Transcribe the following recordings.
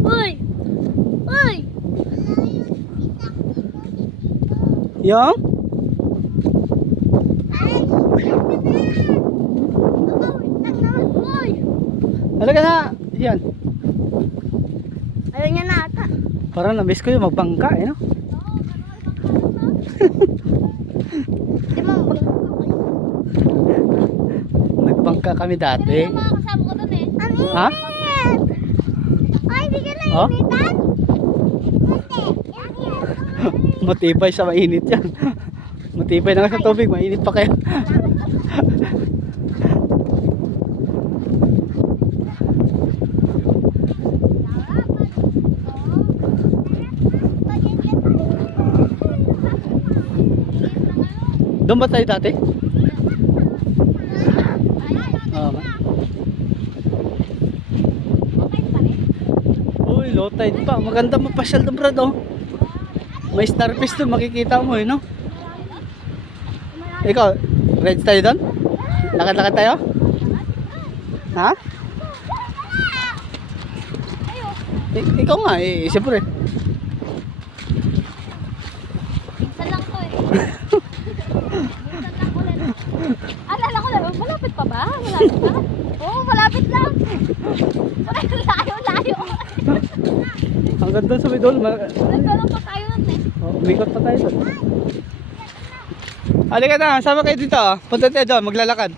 Uy! Uy! Yung? Uy! Halika na. Yan. Ayaw niya na ata. Parang na-miss ko yung magbangka eh, no? Di mo, Nagbangka kami dati. yung mga kasama ko doon eh. Ha? Ay, hindi ka Oh? nainitan? Matibay sa mainit yan. Matibay na nga sa tubig, mainit pa kaya. Doon ba tayo dati? Oo nga. Uy, low tide pa. Maganda mapasyal doon, Brad, oh. May starfish doon, makikita mo eh, no? Ikaw, ready tayo doon? Lakad-lakad tayo? Ha? Ikaw nga eh, siyempre. Minsan lang to eh. Minsan lang ulit. Alala ko lang, malapit pa ba? Malapit pa? Oo, malapit lang. Ay, layo-layo. Hanggang doon sa Midol. Nagkaroon pa tayo nun eh. Umikot pa tayo doon. Halika na, sama kayo dito. Punta tayo doon, maglalakad.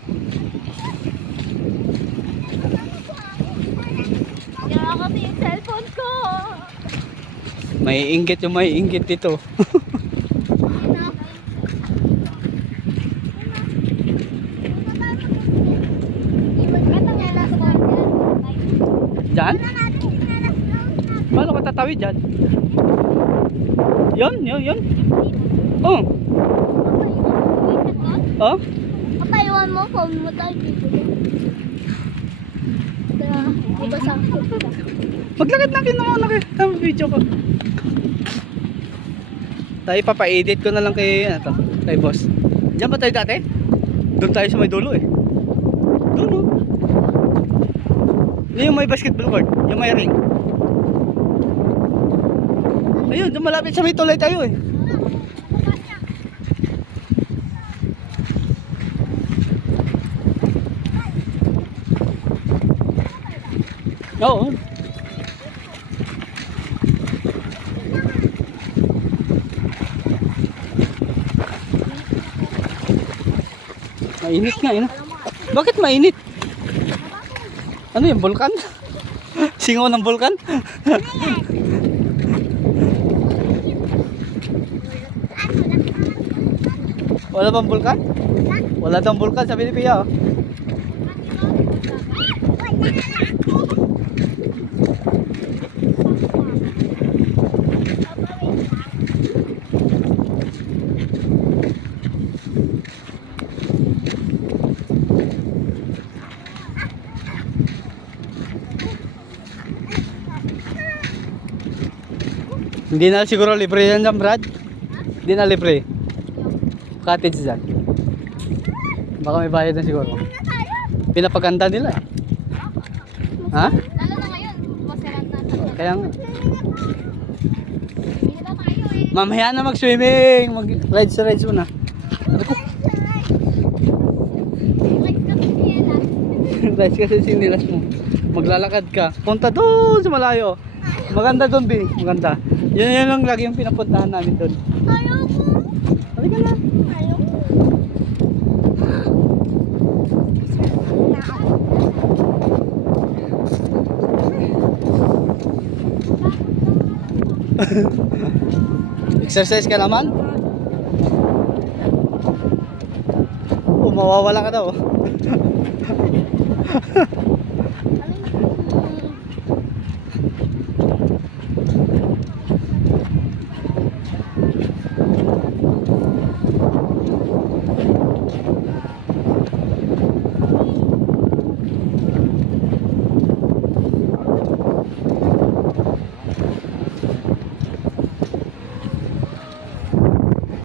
Kaya kasi yung cellphone ko. May inggit dito. Diyan? Paano ka tatawid dyan? Yun. Oh. Oh? Kapayuan mo, phone mo tayo dito. Tara, bubasa. Maglakad na kayo naman nakita video ko. Tayo papa-edit ko na lang kay boss. Diyan ba tayo dati? Doon tayo sa may dulo eh. Doon oh. Yung may basketball court, yung may ring. Ayun, doon malapit sa may tulay tayo eh. Oo. Mainit nga eh. No? Bakit mainit? Ano yung bulkan? Singaw ng bulkan? Wala bang bulkan? Wala daw bulkan sa Pilipinas oh. Hindi na siguro libre yan dyan, Brad. Hindi na libre. Cottage dyan. Baka may bayad na siguro. Pinapaganda nila eh. Ha? Lalo na ngayon, masarap na. Kaya nga. Hindi na tayo eh. Mamaya na mag-swimming. Mag-rides muna. Ano ko? Like kasi nila. Rides kasi sinilas mo. Maglalakad ka. Punta doon sa malayo. Maganda doon, B. Maganda. Yun lang lagi yung pinapuntahan namin doon. Ayoko. Halika na. Ayoko. Exercise ka naman? Oh, mawawala ka daw.